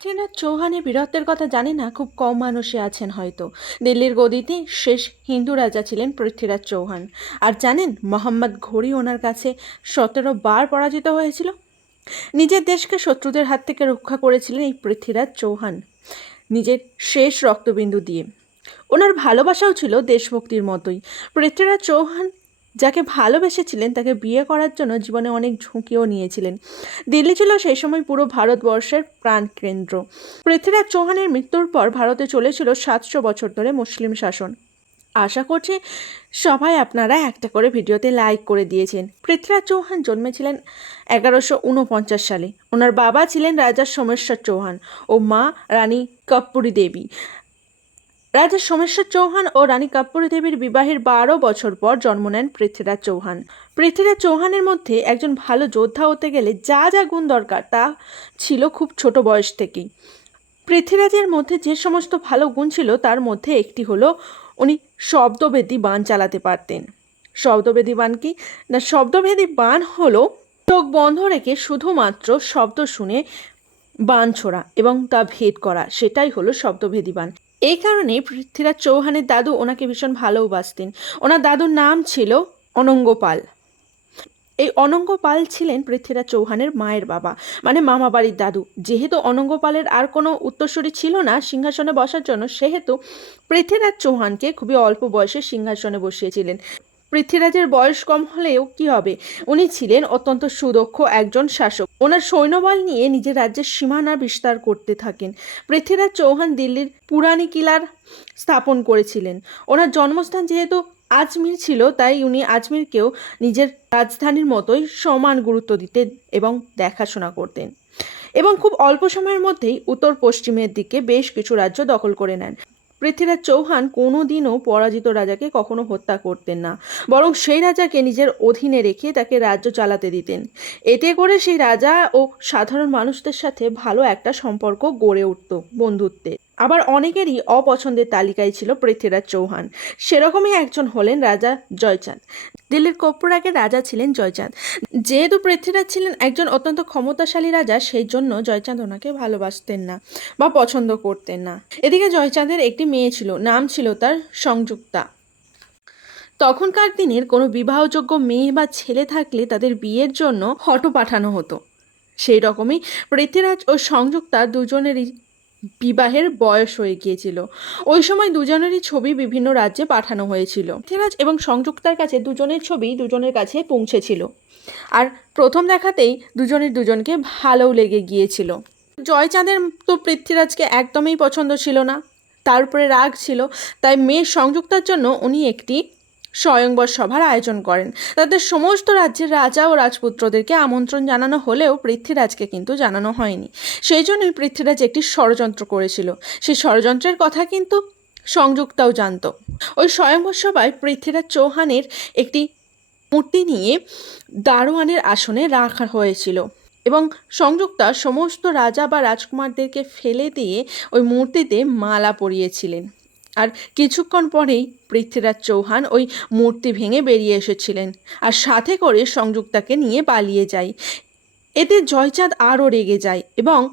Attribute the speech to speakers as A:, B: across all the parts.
A: পৃথ্বীনাথ চৌহানের বীরত্বের কথা জানে না, খুব কম মানুষই আছেন হয়তো। দিল্লির গদিতে শেষ হিন্দু রাজা ছিলেন পৃথ্বীরাজ চৌহান। আর জানেন মোহাম্মদ ঘড়ি ওনার কাছে সতেরো বার পরাজিত হয়েছিল? নিজের দেশকে শত্রুদের হাত থেকে রক্ষা করেছিলেন এই পৃথ্বীরাজ চৌহান, নিজের শেষ রক্তবিন্দু দিয়ে। ওনার ভালোবাসাও ছিল দেশভক্তির মতোই। পৃথ্বীরাজ চৌহান যাকে ভালোবেসেছিলেন তাকে বিয়ে করার জন্য জীবনে অনেক ঝুঁকিও নিয়েছিলেন। দিল্লি ছিল সেই সময় পুরো ভারতবর্ষের প্রাণকেন্দ্র। পৃথ্বীরাজ চৌহানের মৃত্যুর পর ভারতে চলেছিল সাতশো বছর ধরে মুসলিম শাসন। আশা করছি সবাই আপনারা একটা করে ভিডিওতে লাইক করে দিয়েছেন। পৃথ্বীরাজ চৌহান জন্মেছিলেন এগারোশো উনপঞ্চাশ সালে। ওনার বাবা ছিলেন রাজা সোমেশ্বর চৌহান ও মা রানী কপ্পুরী দেবী রাজা সোমেশ্বর চৌহান ও রানী কাপ্পুরী দেবীর বিবাহের বারো বছর পর জন্ম নেন পৃথ্বীরাজ চৌহান। পৃথ্বীরাজ চৌহানের মধ্যে একজন ভালো যোদ্ধা হতে গেলে যা যা গুণ দরকার তা ছিল খুব ছোট বয়স থেকেই। পৃথ্বীরাজের মধ্যে যে সমস্ত ভালো গুণ ছিল তার মধ্যে একটি হলো উনি শব্দভেদী বান চালাতে পারতেন। শব্দভেদী বান কি? না, শব্দভেদী বান হলো চোখ বন্ধ রেখে শুধুমাত্র শব্দ শুনে বান ছোড়া এবং তা ভেদ করা, সেটাই হলো শব্দভেদী বান। এই কারণে পৃথ্বীরাজ চৌহানের দাদু ওনাকে ভীষণ ভালোবাসতেন। ওনার দাদুর নাম ছিল অনঙ্গপাল। এই অনঙ্গপাল ছিলেন পৃথ্বীরাজ চৌহানের মায়ের বাবা মানে মামা বাড়ির দাদু। যেহেতু অনঙ্গপালের আর কোনো উত্তরসূরি ছিল না সিংহাসনে বসার জন্য, সেহেতু পৃথ্বীরাজ চৌহানকে খুবই অল্প বয়সে সিংহাসনে বসিয়েছিলেন। পৃথ্বীরাজের বয়স কম হলেও কি হবে? উনি ছিলেন অত্যন্ত সুদক্ষ একজন শাসক। ওনার সৈন্যবল নিয়ে নিজের রাজ্যের সীমানা বিস্তার করতে থাকেন। পৃথ্বীরাজ চৌহান দিল্লির পুরানি কিলার স্থাপন করেছিলেন। ওনার জন্মস্থান যেহেতু আজমির ছিল, তাই উনি আজমিরকেও নিজের রাজধানীর মতোই সমান গুরুত্ব দিতেন এবং দেখাশোনা করতেন। এবং খুব অল্প সময়ের মধ্যেই উত্তর পশ্চিমের দিকে বেশ কিছু রাজ্য দখল করে নেন। পৃথ্বীরাজ চৌহান কোনোদিনও পরাজিত রাজাকে কখনো হত্যা করতেন না। বরং সেই রাজাকে নিজের অধীনে রেখে তাকে রাজ্য চালাতে দিতেন। এতে করে সেই রাজা ও সাধারণ মানুষদের সাথে ভালো একটা সম্পর্ক গড়ে উঠত বন্ধুত্বের। আবার অনেকেরই অপছন্দের তালিকায় ছিল পৃথ্বীরাজ চৌহান। সেরকমই একজন হলেন রাজা জয়চাঁদ। দিল্লির কর্পূরাগের রাজা ছিলেন জয়চাঁদ। যেহেতু পৃথ্বীরাজ ছিলেন একজন অত্যন্ত ক্ষমতাশালী রাজা, সেই জন্য জয়চাঁদ ওনাকে ভালোবাসতেন না বা পছন্দ করতেন না। এদিকে জয়চাঁদের একটি মেয়ে ছিল, নাম ছিল তার সংযুক্তা। তখনকার দিনের কোনো বিবাহযোগ্য মেয়ে বা ছেলে থাকলে তাদের বিয়ের জন্য হট পাঠানো হতো। সেই রকমই পৃথ্বীরাজ ও সংযুক্তা দুজনেরই বিবাহের বয়স হয়ে গিয়েছিল। ওই সময় দুজনেরই ছবি বিভিন্ন রাজ্যে পাঠানো হয়েছিল। পৃথ্বীরাজ এবং সংযুক্তার কাছে দুজনের ছবি দুজনের কাছে পৌঁছেছিল। আর প্রথম দেখাতেই দুজনের দুজনকে ভালোও লেগে গিয়েছিল। জয়চাঁদের তো পৃথ্বীরাজকে একদমই পছন্দ ছিল না। তার উপরে রাগ ছিল। তাই মেয়ের সংযুক্তার জন্য উনি একটি স্বয়ংবর সভার আয়োজন করেন। তাদের সমস্ত রাজ্যের রাজা ও রাজপুত্রদেরকে আমন্ত্রণ জানানো হলেও পৃথ্বীরাজকে কিন্তু জানানো হয়নি। সেই জন্যই পৃথ্বীরাজ একটি ষড়যন্ত্র করেছিল। সেই ষড়যন্ত্রের কথা কিন্তু সংযুক্তাও জানত। ওই স্বয়ংবর সভায় পৃথ্বীরাজ চৌহানের একটি মূর্তি নিয়ে দারোয়ানের আসনে রাখা হয়েছিল এবং সংযুক্তা সমস্ত রাজা বা রাজকুমারদেরকে ফেলে দিয়ে ওই মূর্তিতে মালা পরিয়েছিলেন। আর কিছুক্ষণ পরেই পৃথ্বীরাজ চৌহান ওই মূর্তি ভেঙে বেরিয়ে এসেছিলেন আর সাথে করে সংযুক্তাকে নিয়ে পালিয়ে যায়। এতে জয়চাঁদ আরও রেগে যায় এবং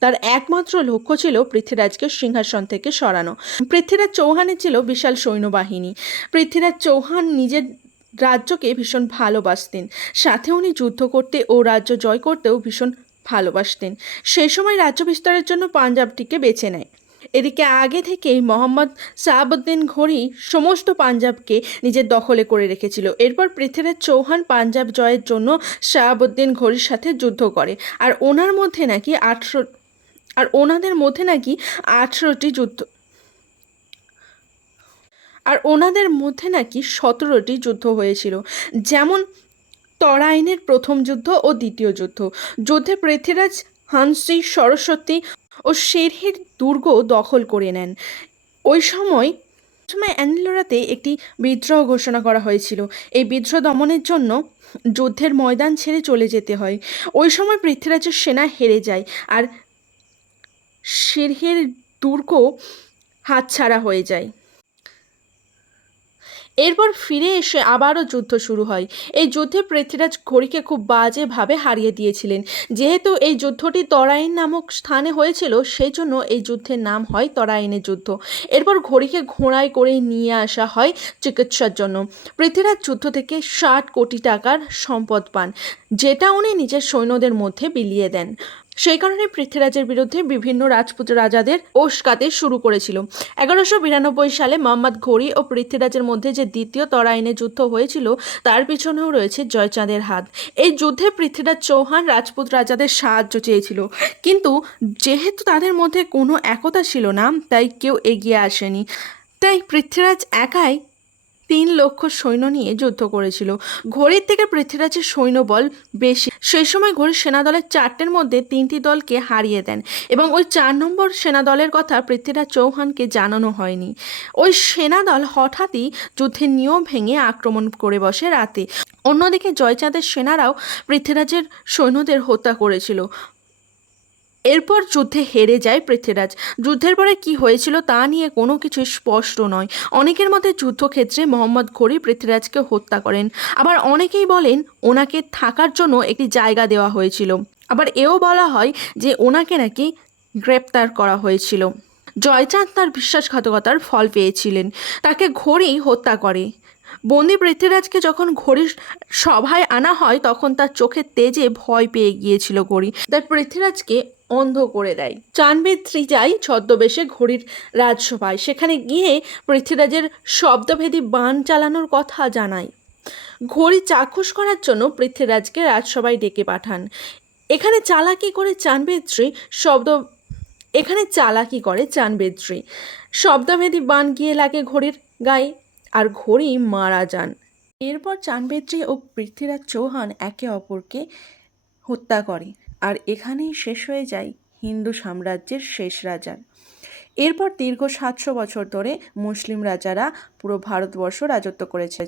A: তার একমাত্র লক্ষ্য ছিল পৃথ্বীরাজকে সিংহাসন থেকে সরানো। পৃথ্বীরাজ চৌহানের ছিল বিশাল সৈন্যবাহিনী। পৃথ্বীরাজ চৌহান নিজের রাজ্যকে ভীষণ ভালোবাসতেন। সাথে উনি যুদ্ধ করতে ও রাজ্য জয় করতেও ভীষণ ভালোবাসতেন। সেই সময় রাজ্য বিস্তারের জন্য পাঞ্জাবটিকে বেছে নেয়। এদিকে আগে থেকেই মোহাম্মদ সাহাবুদ্দিন ঘড়ি সমস্ত পাঞ্জাবকে নিজের দখলে করে রেখেছিল। এরপর পৃথ্বীরাজ চৌহান পাঞ্জাব জয়ের জন্য শাহাবুদ্দিন ঘড়ির সাথে যুদ্ধ করে। আর ওনার মধ্যে নাকি আঠেরো, আর ওনাদের মধ্যে নাকি আঠেরোটি যুদ্ধ, আর ওনাদের মধ্যে নাকি সতেরোটি যুদ্ধ হয়েছিল। যেমন তরাইনের প্রথম যুদ্ধ ও দ্বিতীয় যুদ্ধ। যুদ্ধে পৃথ্বীরাজ হানসি সরস্বতী ও শেরহির দুর্গ দখল করে নেন। ওই সময় সময় অ্যানিলোরাতে একটি বিদ্রোহ ঘোষণা করা হয়েছিল। এই বিদ্রোহ দমনের জন্য যুদ্ধের ময়দান ছেড়ে চলে যেতে হয়। ওই সময় পৃথ্বীরাজের সেনা হেরে যায় আর শেরহের দুর্গ হাতছাড়া হয়ে যায়। এরপর ফিরে এসে আবারও যুদ্ধ শুরু হয়। এই যুদ্ধে পৃথ্বীরাজ ঘড়িকে খুব বাজেভাবে হারিয়ে দিয়েছিলেন। যেহেতু এই যুদ্ধটি তরাইন নামক স্থানে হয়েছিল সেই জন্য এই যুদ্ধের নাম হয় তরাইনের যুদ্ধ। এরপর ঘড়িকে ঘোড়ায় করে নিয়ে আসা হয় চিকিৎসার জন্য। পৃথ্বীরাজ যুদ্ধ থেকে ষাট কোটি টাকার সম্পদ পান, যেটা উনি নিজের সৈন্যদের মধ্যে বিলিয়ে দেন। সেই কারণে পৃথ্বীরাজের বিরুদ্ধে বিভিন্ন রাজপুত রাজাদের ওস্কাতে শুরু করেছিল। এগারোশো বিরানব্বই সালে মোহাম্মদ ঘড়ি ও পৃথ্বীরাজের মধ্যে যে দ্বিতীয় তরাইনে যুদ্ধ হয়েছিল, তার পিছনেও রয়েছে জয়চাঁদের হাত। এই যুদ্ধে পৃথ্বীরাজ চৌহান রাজপুত রাজাদের সাহায্য চেয়েছিল। কিন্তু যেহেতু তাদের মধ্যে কোনো একতা ছিল না, তাই কেউ এগিয়ে আসেনি। তাই পৃথ্বীরাজ একাই তিন লক্ষ সৈন্য নিয়ে যুদ্ধ করেছিল। ঘড়ির থেকে পৃথ্বীরাজের সৈন্যবল বেশি। সেই সময় ঘড়ির সেনাদলের চারটের মধ্যে তিনটি দলকে হারিয়ে দেন এবং ওই চার নম্বর সেনাদলের কথা পৃথ্বীরাজ চৌহানকে জানানো হয়নি। ওই সেনাদল হঠাৎই যুদ্ধের নিয়ম ভেঙে আক্রমণ করে বসে রাতে। অন্যদিকে জয়চাঁদের সেনারাও পৃথ্বীরাজের সৈন্যদের হত্যা করেছিল। এরপর যুদ্ধে হেরে যায় পৃথ্বীরাজ। যুদ্ধের পরে কি হয়েছিল তা নিয়ে কোনো কিছু স্পষ্ট নয়। অনেকের মতে যুদ্ধক্ষেত্রে মোহাম্মদ ঘড়ি পৃথ্বীরাজকে হত্যা করেন। আবার অনেকেই বলেন, ওনাকে থাকার জন্য একটি জায়গা দেওয়া হয়েছিল। আবার এও বলা হয় যে ওনাকে নাকি গ্রেপ্তার করা হয়েছিল। জয়চাঁদ তার বিশ্বাসঘাতকতার ফল পেয়েছিলেন। তাকে ঘড়ি হত্যা করে। বন্দি পৃথ্বীরাজকে যখন ঘড়ির সভায় আনা হয়, তখন তার চোখের তেজে ভয় পেয়ে গিয়েছিল ঘড়ি। তার পৃথ্বীরাজকে অন্ধ করে দেয়। চানবেত্রী যায় ছদ্মবেশে ঘড়ির রাজসভায়। সেখানে গিয়ে পৃথ্বীরাজের শব্দভেদী বান চালানোর কথা জানায়। ঘড়ি চাক্ষুষ করার জন্য পৃথ্বীরাজকে রাজসভায় ডেকে পাঠান। এখানে চালাকি করে চানবেত্রী শব্দ, এখানে চালাকি করে চানবেত্রী শব্দভেদী বান গিয়ে লাগে ঘড়ির গায়ে আর ঘড়ি মারা যান। এরপর চানবেত্রী ও পৃথ্বীরাজ চৌহান একে অপরকে হত্যা করে। আর এখানেই শেষ হয়ে যায় হিন্দু সাম্রাজ্যের শেষ রাজার এরপর দীর্ঘ সাতশো বছর ধরে মুসলিম রাজারা পুরো ভারতবর্ষ রাজত্ব করেছে।